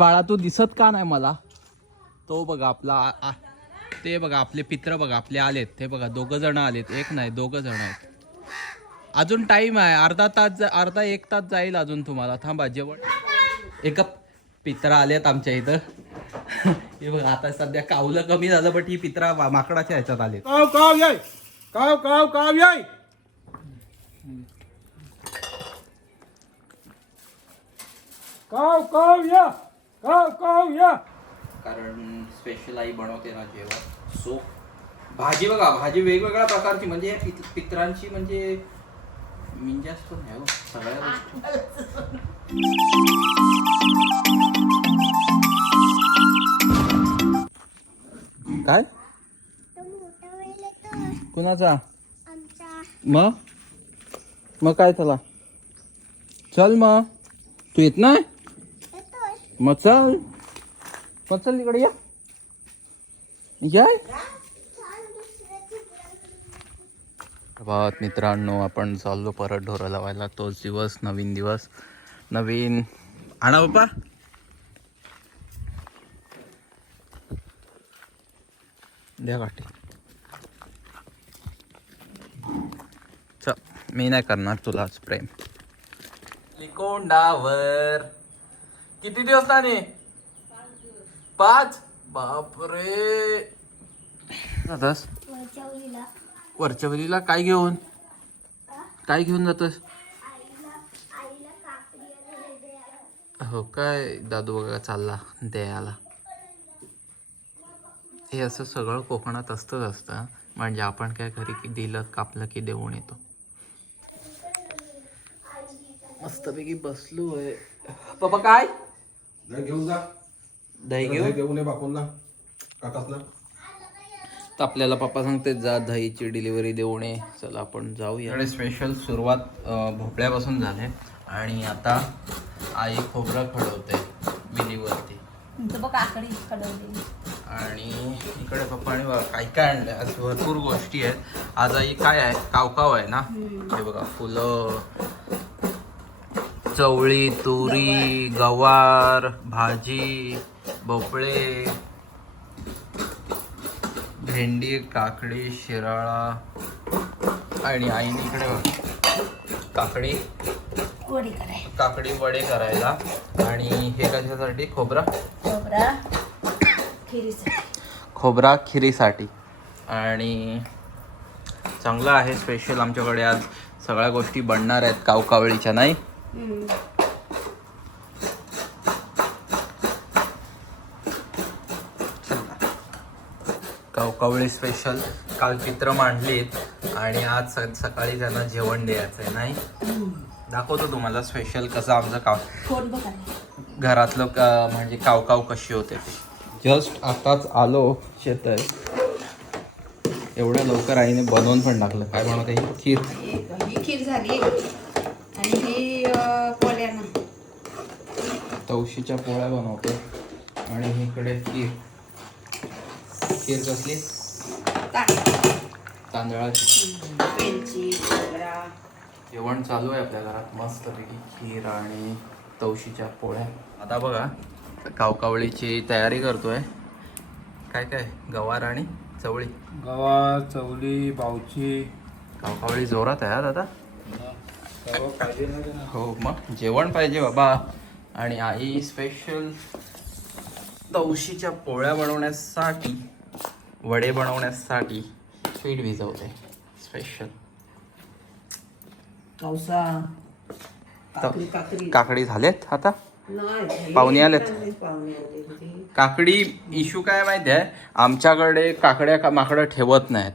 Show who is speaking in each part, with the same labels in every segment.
Speaker 1: बाळा तू दिसत का नाही मला? तो बघा आपला आ- आ- ते बघा आपले पित्र बघा आपले आलेत. ते बघा दोघं जण आलेत. एक नाही दोघं जण आहेत. अजून टाइम आहे. अर्धा तास अर्धा एक तास जाईल अजून तुम्हाला. थांबा जेवण. एका पित्रा आलेत आमच्या इथं. हे बघा आता सध्या कावलं कमी झालं बट ही पित्रा माकडाच्या ह्याच्यात आले
Speaker 2: काव काव याय काव काव काव याय काव काव या. काव काव या.
Speaker 1: कारण स्पेशल आई बनवते ना जेवण. सो भाजी बघा भाजी वेगवेगळ्या प्रकारची म्हणजे पित- पित्रांची म्हणजे मिंजास पण आहे हो सगळ्या गोष्टी. काय?
Speaker 3: तो मोठा
Speaker 1: कुणाचा?
Speaker 3: आमचा
Speaker 1: मग मग काय चला चल मग तू येत नाही? मग चल मग चल या. याय. भावात मित्रांनो आपण चाललो परत ढोरं लावायला. तोच दिवस नवीन दिवस. नवीन. आणा बाप्पा द्या काठी. चल मी नाही करणार तुला आज प्रेम. लिकोंडावर किती दिवस नाणे पाच? बापरे. जातस?
Speaker 3: वरच्या
Speaker 1: वरीला काय घेऊन? काय घेऊन जातस?
Speaker 3: हे.
Speaker 1: हो काय? दादू बघा चालला द्यायला. हे असं सगळं कोकणात असतंच असतं. म्हणजे आपण काय घरी की दिलं कापलं की देऊन येतो. मस्तपैकी बसलो आहे पप्पा काय?
Speaker 2: नाही घेऊन जा.
Speaker 1: दही घेऊ
Speaker 2: घेऊन? ये बापूंना काकासला
Speaker 1: तर आपल्याला पप्पा सांगते जा दहीची डिलिव्हरी देऊ नये चला आपण जाऊया. स्पेशल सुरुवात भोपळ्यापासून झाले. आणि आता आई खोबरं खडवते
Speaker 4: कडवली
Speaker 1: आणि इकडे पप्पाने बघा काय काय आणलंय? आज भरपूर गोष्टी आहेत. आज आई काय आहे? कावकाव आहे ना? हे बघा फुलं चवळी तुरी गवार भाजी भोपळे भेंडी काकडी शिराळा आणि आईने इकडे काकडी. काकडी वडे करायला. आणि हे कशासाठी? खोबरा?
Speaker 4: खोबरा खिरीसाठी.
Speaker 1: खोबरा खिरीसाठी. आणि चांगलं आहे स्पेशल आमच्याकडे आज सगळ्या गोष्टी बनणार आहेत कावकावळीच्या नाही? कावकावळी स्पेशल काल चित्र मांडलीत आणि आज सकाळी त्यांना जेवण द्यायचं आहे नाही? दाखवतो तुम्हाला स्पेशल कसं आमचं काव घरातलं का म्हणजे कावकाव कशी होते ते. जस्ट आताच आलो शेत एवढ्या लवकर आईने बनवून पण टाकलं. काय बनवते ही? खीर.
Speaker 4: ही खीर झाली आणि ही अं, पोळ्यानं
Speaker 1: तवशीच्या पोळ्या बनवतो. आणि इकडे खीर. खीर कसली? तांदळाची. जेवण चालू आहे आपल्या घरात. मस्तपैकी खीर आणि तवशीच्या पोळ्या. आता बघा कावकावळीची तयारी करतोय. काय काय? गवार आणि चवळी.
Speaker 2: गवार चवली बावची.
Speaker 1: कावकावळी जोरात आहे
Speaker 2: त्यांना.
Speaker 1: हो मग जेवण पाहिजे बाबा. आणि आई स्पेशल तवशीच्या पोळ्या बनवण्यासाठी वडे बनवण्यासाठी पीठ भिजवते. स्पेशल
Speaker 4: काकडी
Speaker 1: झालेत आता? पाहुणे आलेत. काकडी इशू काय माहिती आहे आमच्याकडे काकड्या का माकडं ठेवत नाहीत.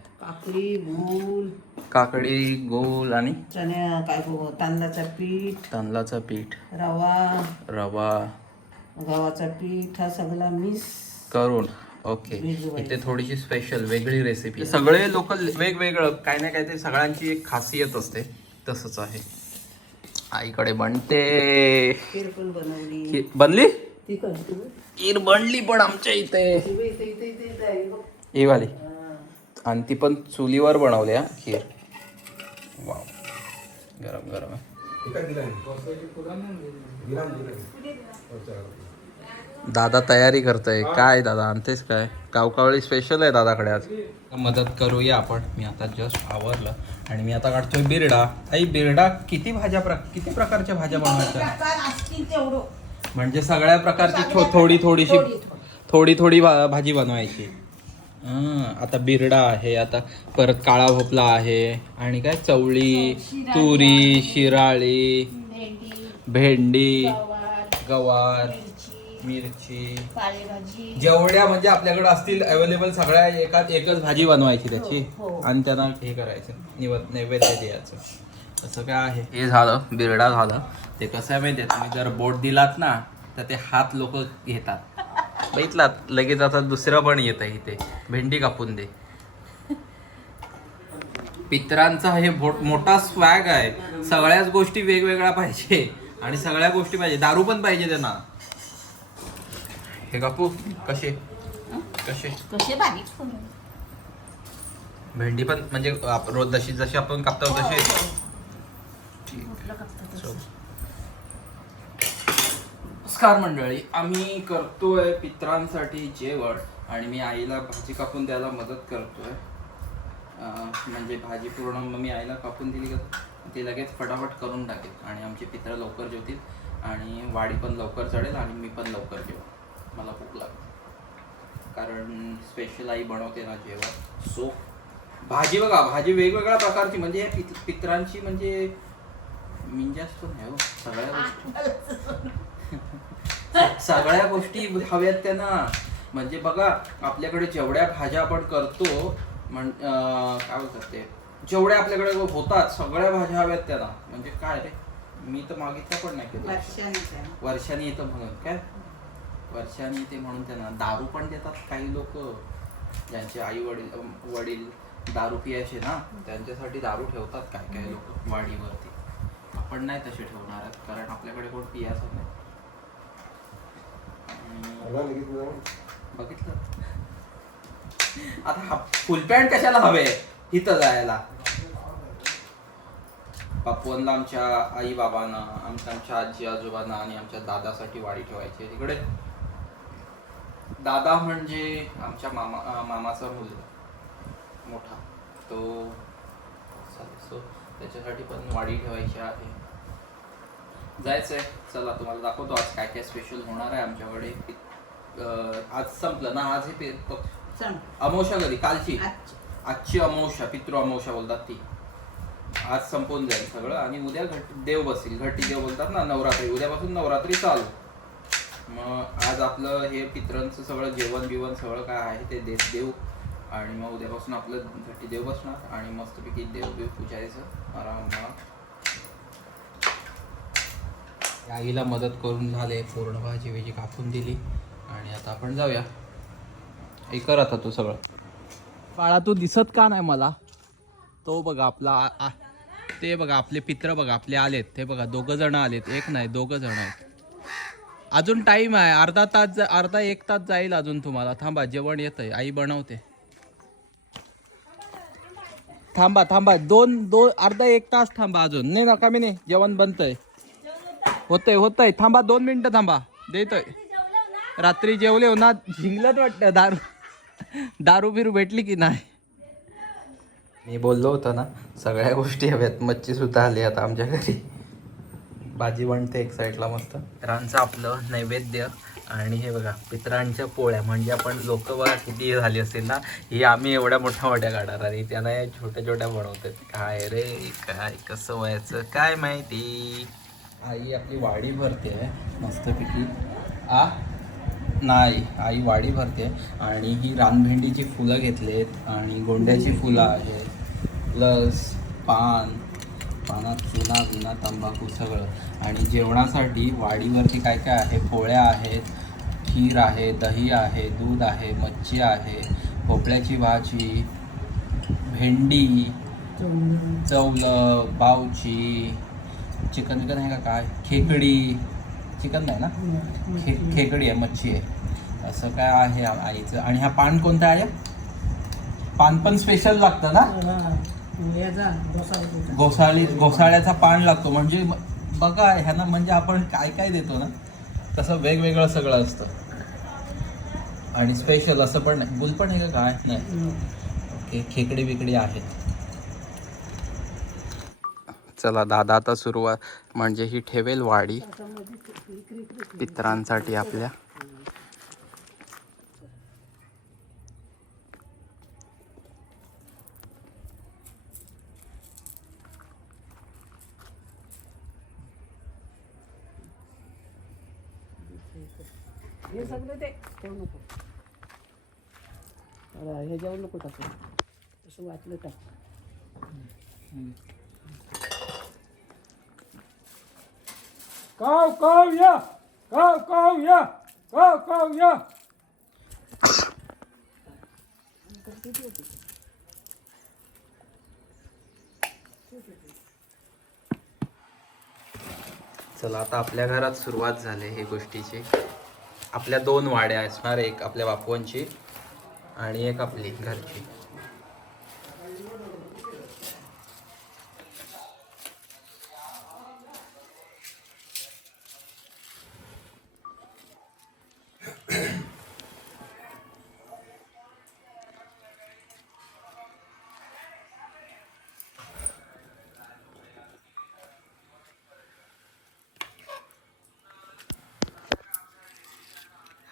Speaker 4: काकडी
Speaker 1: गोल आणि?
Speaker 4: चण्या काय गो- तांदळाचं पीठ.
Speaker 1: तांदळाचं पीठ.
Speaker 4: रवा.
Speaker 1: रवा.
Speaker 4: गव्हाचं पीठ हा सगळा मिस.
Speaker 1: करून. ओके. इथे थोडीशी स्पेशल वेगळी रेसिपी सगळे लोक वेगवेगळं काय ना काय ते सगळ्यांची एक खासियत असते. तसंच आहे. आईकडे बनते.
Speaker 4: बनवली.
Speaker 1: बनली? खीर बनली पण आमच्या इथे. ही वाली. आणि ती पण चुलीवर बनवली हा खीर. वाव गरम गरम आहे
Speaker 2: हे.
Speaker 1: दादा तयारी करतोय. काय दादा आणतेस काय? कावकावळी स्पेशल आहे दादाकडे आज. मदत करूया आपण. मी आता जस्ट आवरलं आणि मी आता काढतोय बिरडा. आई बिरडा किती भाज्या प्र किती प्रकारच्या भाज्या बनवायच्या? म्हणजे सगळ्या प्रकारची थो- थोडी थोडीशी
Speaker 4: थोडी थोडी.
Speaker 1: भाजी बनवायची. आता बिरडा आहे आता परत काळा भोपळा आहे आणि काय? चवळी
Speaker 4: शिराळी
Speaker 1: तुरी. शिराळी
Speaker 4: भेंडी गवार मिरची
Speaker 1: जेवढ्या म्हणजे आपल्याकडे असतील अवेलेबल सगळ्या एकाच एकच भाजी बनवायची त्याची
Speaker 4: हो, हो.
Speaker 1: आणि त्यांना हे करायचं निवद नैवेद्य द्यायचं. असं काय आहे? हे झालं बिरडा झालं. ते कसं आहे माहिती तुम्ही जर बोट दिलात ना तर ते हात लोक घेतात. बघितलात लगेच आता दुसरं पण येत आहे इथे. भेंडी कापून दे. पित्रांचा हे मोठा स्वॅग आहे. सगळ्याच गोष्टी वेगवेगळ्या पाहिजे. आणि सगळ्या गोष्टी पाहिजे. दारू पण पाहिजे त्यांना. हे कापू. कसे? कसे?
Speaker 4: कसे बारीक.
Speaker 1: भेंडी पण म्हणजे आप- रोज जशी जशी आपण कापतो
Speaker 4: असं?
Speaker 1: नमस्कार मंडळी. आम्ही करतोय पित्रांसाठी जेवण आणि मी आईला भाजी कापून द्यायला मदत करतोय. म्हणजे भाजी पूर्ण मग मी आईला कापून दिली का ती लगेच फटाफट करून टाकेल आणि आमचे पित्र लवकर जेवतील आणि वाडी पण लवकर चढेल आणि मी पण लवकर जेवण. मला भूक लागते कारण स्पेशल आई बनवते ना जेवण. सो भाजी बघा भाजी वेगवेगळ्या प्रकारची म्हणजे पित पित्रांची म्हणजे मिंजास्त नाही हो सगळ्या गोष्टी. सगळ्या गोष्टी हव्यात त्यांना म्हणजे बघा आपल्याकडे जेवढ्या भाज्या आपण करतो म्हण काय बोलतात ते? जेवढ्या आपल्याकडे होतात सगळ्या भाज्या हव्यात त्यांना म्हणजे काय रे? मी तर मागितलं पण नाही
Speaker 4: वर्षाने
Speaker 1: येतं म्हणून काय? वर्षाने येते म्हणून त्यांना दारू पण देतात काही लोक. ज्यांचे आई वडील वडील दारू पियाचे ना त्यांच्यासाठी दारू ठेवतात काय काय लोक वाडीवरती आपण नाही तसे ठेवणार आहेत, कारण आपल्याकडे कोण पियाचं नाही. बघितलं. आता फुल पॅन्ट कशाला हवे? इथं जायला. बापवनला आमच्या आई बाबांना आमच्या आमच्या आजी आजोबांना आणि आमच्या दादासाठी वाडी ठेवायची तिकडे दादा म्हणजे आमच्या मामा मामाचा मुलगा. मोठा. तो सो त्याच्यासाठी पण वाडी ठेवायची आहे. जायचंय. चला तुम्हाला दाखवतो आज काय काय स्पेशल होणार आहे आमच्याकडे. आज संपलं ना? आज हे. अमावस्या कधी कालची.
Speaker 4: आजची.
Speaker 1: अमावस्या पितृ अमावस्या बोलतात ती. आज संपून जाईल सगळं आणि उद्या घट देव बसतील. घटी देव बोलतात ना नवरात्री. उद्यापासून नवरात्री चालू. मग आज आपलं हे पित्रांचं सगळं जेवण बिवण सगळं काय आहे ते देत देऊ. आणि मग उद्यापासून आपलं घटी देव बसणार आणि मस्तपैकी देव बिव पूजायचं. आरामात. आईला मदत करून झाले पूर्ण भाजी बिजी कापून दिली आणि आता आपण जाऊया. हे कर आता तू सगळं. बाळा तू दिसत का नाही मला? तो बघा आपला आ- आ- ते बघा आपले पित्र बघा आपले आलेत. ते बघा दोघं जण आलेत. एक नाही दोघं जण आहेत. अजून टाइम आहे. अर्धा तास जा- अर्धा एक तास जाईल अजून तुम्हाला. थांबा जेवण येत आहे आई बनवते. थांबा थांबा. दोन दोन अर्धा एक तास थांबा अजून. नाही नका मी नाही. जेवण बनतंय. होतंय होतंय. थांबा दोन मिनिटं थांबा. देतोय. रात्री जेवले हो ना झिंगलत वाटतं. दारू दारू बिरू भेटली की नाही? मी बोललो होतो ना सगळ्या गोष्टी हव्यात. मच्छी सुद्धा आली आता आमच्या घरी. भाजी बनते एक साईडला मस्त. पित्रांचं आपलं नैवेद्य आणि हे बघा पित्रांच्या पोळ्या. म्हणजे आपण लोक बघा किती झाली असतील ना ही आम्ही एवढ्या मोठ्या मोठ्या काढणार आणि त्यांना या छोट्या छोट्या बनवतात. काय रे काय कसं व्हायचं काय माहिती? आई आपली वाडी भरते मस्तपैकी. आ? नाही आई वाडी भरते. आणि ही रानभेंडीची फुलं घेतलेत आणि गोंड्याची फुलं आहेत. प्लस पान पानात चुना बिना तंबाखू सगळं. आणि जेवणासाठी वाडीवरती काय काय आहे? पोळ्या आहेत खीर आहे दही आहे दूध आहे मच्छी आहे भोपळ्याची भाजी भेंडी चवलं बावची चिकन चिकन आहे का काय? खेकडी. चिकन नाही ना? खे खेकडी आहे मच्छी आहे. असं काय आहे आईचं? आणि हा पान कोणता आहे? पान पण स्पेशल लागतं ना? घोसाळी घोसाळ्याचा पान लागतो. म्हणजे बघा ह्यांना म्हणजे आपण काय काय देतो ना? तसं वेगवेगळं सगळं असतं. आणि स्पेशल असं पण नाही. बुल पण आहे का काय? नाही. ओके खेकडे बिकडे आहेत चला दादा आता सुरुवात म्हणजे ही ठेवेल वाडी. पित्रांसाठी आपल्या.
Speaker 5: हे सगळं ते ठेवू नको. अरे हे जेवण नको टाकू. असं वाटलं टाक काव काव या काव काव या काव काव या.
Speaker 1: चला आता आपल्या घरात सुरुवात झाली हे गोष्टीची. आपल्या दोन वाड्या असणार एक आपल्या बापूंची आणि एक आपली घरची.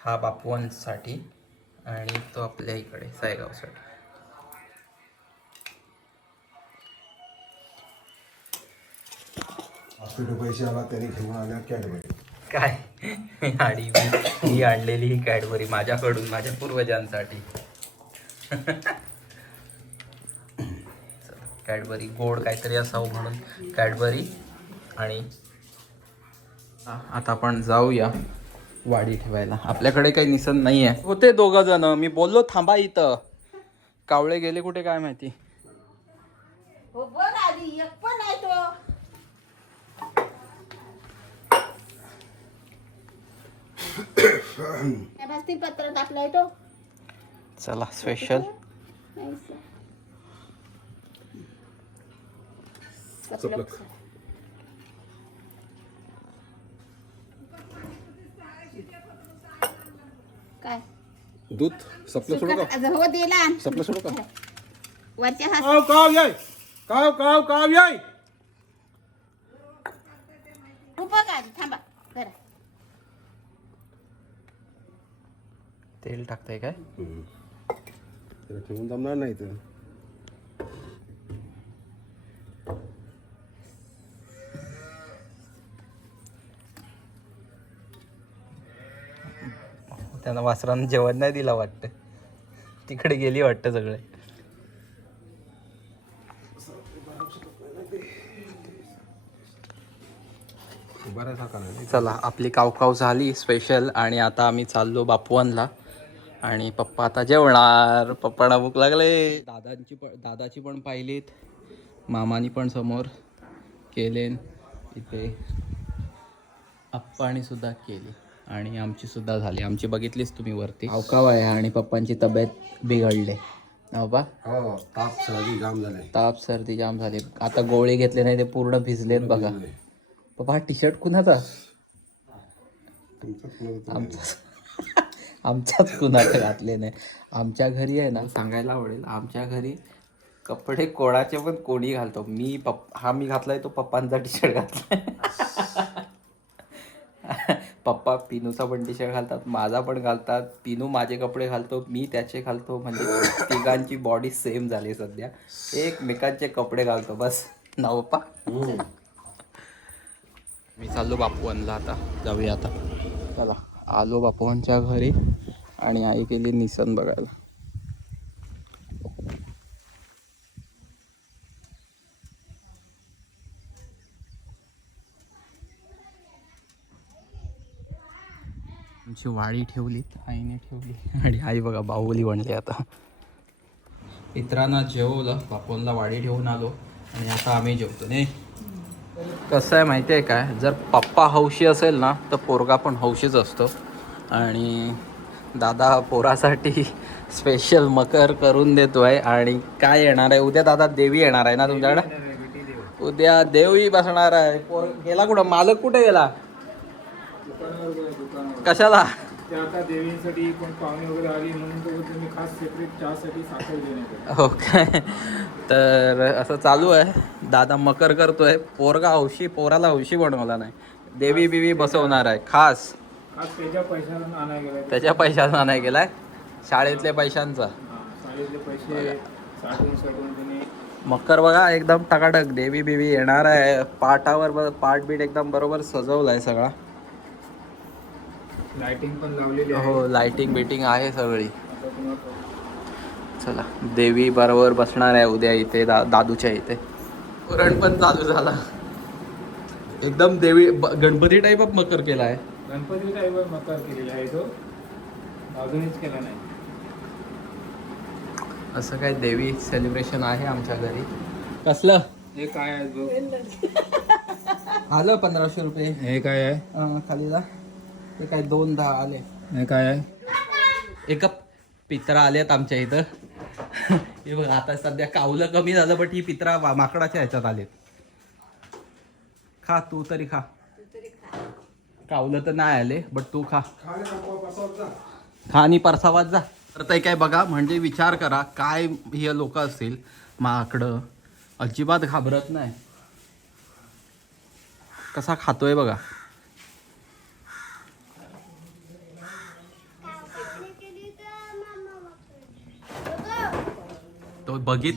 Speaker 1: हा बापवांसाठी आणि तो आपल्या इकडे सायगावसाठी.
Speaker 2: हॉस्पिटल पैसे आला त्याने घेऊन आल्या कॅडबरी.
Speaker 1: काय? आणि मी मी आणलेली ही कॅडबरी माझ्याकडून माझ्या पूर्वजांसाठी. चला, कॅडबरी गोड काहीतरी असावं म्हणून. कॅडबरी आणि आता आपण जाऊया. वाडी ठेवायला. आपल्याकडे काही निसन नाही आहे होते दोघं जण मी बोललो थांबा इथं. कावळे गेले कुठे काय माहिती?
Speaker 4: हो बर आधी. एक पण आहे तो.
Speaker 3: त्या बास्ती पत्र टाकलाय तो.
Speaker 1: चला स्पेशल
Speaker 3: काय?
Speaker 2: दूध सपलं सोडू का?
Speaker 3: सुका- हो दिला. आण.
Speaker 2: सपलं सोडू का?
Speaker 3: वरच्या हात
Speaker 2: काव काव याय. काव काव काव याय.
Speaker 3: उभं का थांबा. जरा
Speaker 1: तेल टाकताय काय?
Speaker 2: त्याला ठेवून जमणार नाही तर
Speaker 1: त्यांना वासरांना जेवण नाही दिला वाटतं. तिकडे गेली वाटतं सगळे. चला आपली कावकाव झाली स्पेशल आणि आता आम्ही चाललो बापवनला. आणि पप्पा आता जेवणार. पप्पाला भूक लागले. दादांची पण दादाची पण पाहिलीत. मामानी पण समोर केलेन. इथे आप्पाने सुद्धा केली. आणि आमची सुद्धा झाली. आमची बघितलीच तुम्ही वरती. अवकाव आहे आणि पप्पांची तब्येत बिघडले. बा
Speaker 2: हो ताप सर्दी जाम झाले.
Speaker 1: ताप सर्दी जाम झाले. आता गोळे घेतले नाही ते पूर्ण भिजलेत बघा. पप्पा हा टी शर्ट कुणाचा आमचाच. आमच्याच कुणाला घातले नाही. आमच्या घरी आहे ना सांगायला आवडेल आमच्या घरी कपडे कोणाचे पण कोणी घालतो. मी पप हा मी घातलाय तो पप्पांचा टी शर्ट घातलाय. पप्पा पिनूचा पण टी शर्ट घालतात माझा पण घालतात पिनू माझे कपडे घालतो मी त्याचे घालतो म्हणजे तिघांची बॉडी सेम झाली सध्या. एकमेकांचे कपडे घालतो बस. ना पप्पा मी चाललो बापूवनला आता. जाऊया आता. चला. आलो बापूवनच्या घरी आणि आई गेली निसन बघायला. आमची वाडी ठेवलीत आईने ठेवली. आणि आई बघा बाहुली बनली आता. मित्रांना जेवलं. बापूनला वाडी ठेवून आलो. आणि आता आम्ही जेवतो नाही कसं आहे माहिती आहे काय? जर पप्पा हौशी असेल ना तर पोरगा पण हौशीच असतो. आणि दादा पोरासाठी स्पेशल मकर करून देतोय. आणि काय येणार आहे? उद्या दादा देवी येणार आहे ना तुमच्याकडे? उद्या देवी बसणार आहे. पोर गेला कुठं? मालक कुठे गेला? कशाला?
Speaker 5: ते आता देवींसाठी कोण पाहुणे वगैरे आली म्हणून तो तुम्ही खास सेपरेट चहासाठी साखर देण्यात येते.
Speaker 1: हो काय तर असं चालू आहे. दादा मकर करतोय. पोरगा हौशी पोराला हौशी बनवला नाही. देवी बिवी बसवणार आहे. खास.
Speaker 5: खास त्याच्या पैशाला आणायला गेला
Speaker 1: त्याच्या पैशाचा नाही गेलाय? शाळेतल्या पैशांचा.
Speaker 5: शाळेतले पैसे साठवून साठवून त्यांनी
Speaker 1: मकर बघा एकदम टकाटक. देवी बिवी येणार आहे. पाटावर ब- पाट बीट एकदम बरोबर सजवलाय सगळा.
Speaker 5: लाइटिंग पण लावलेली आहे.
Speaker 1: हो लाइटिंग बिटिंग आहे सगळी. चला देवी बरोबर बसणार आहे उद्या इथे दा दादूच्या इथे. पुरण पण चालू झाला. एकदम देवी गणपती टाईप ऑफ मकर केला आहे.
Speaker 5: गणपती टाईपवर मकर केलेला आहे तो. अजूनच केला नाही.
Speaker 1: असं काय देवी सेलिब्रेशन आहे आमच्या घरी? कसलं?
Speaker 5: हे काय आहे
Speaker 1: आलं पंधराशे रुपये.
Speaker 5: हे काय आहे?
Speaker 1: खालीला ते काय दोन दहा आले.
Speaker 5: हे काय? आहे
Speaker 1: एका पित्रा आल्यात आमच्या इथं. हे बघ आता सध्या कावलं कमी झालं बट ही पित्रा माकडाच्या ह्याच्यात आलेत. खा तू तरी खा. कावलं तर नाही आले बट तू खा. खा आणि परसावात जा. तर ते काय बघा म्हणजे विचार करा काय हे लोक असतील? माकडं. अजिबात घाबरत नाही. कसा खातोय बघा
Speaker 3: कापडी केली तर मामा वापरते.
Speaker 1: तो बघित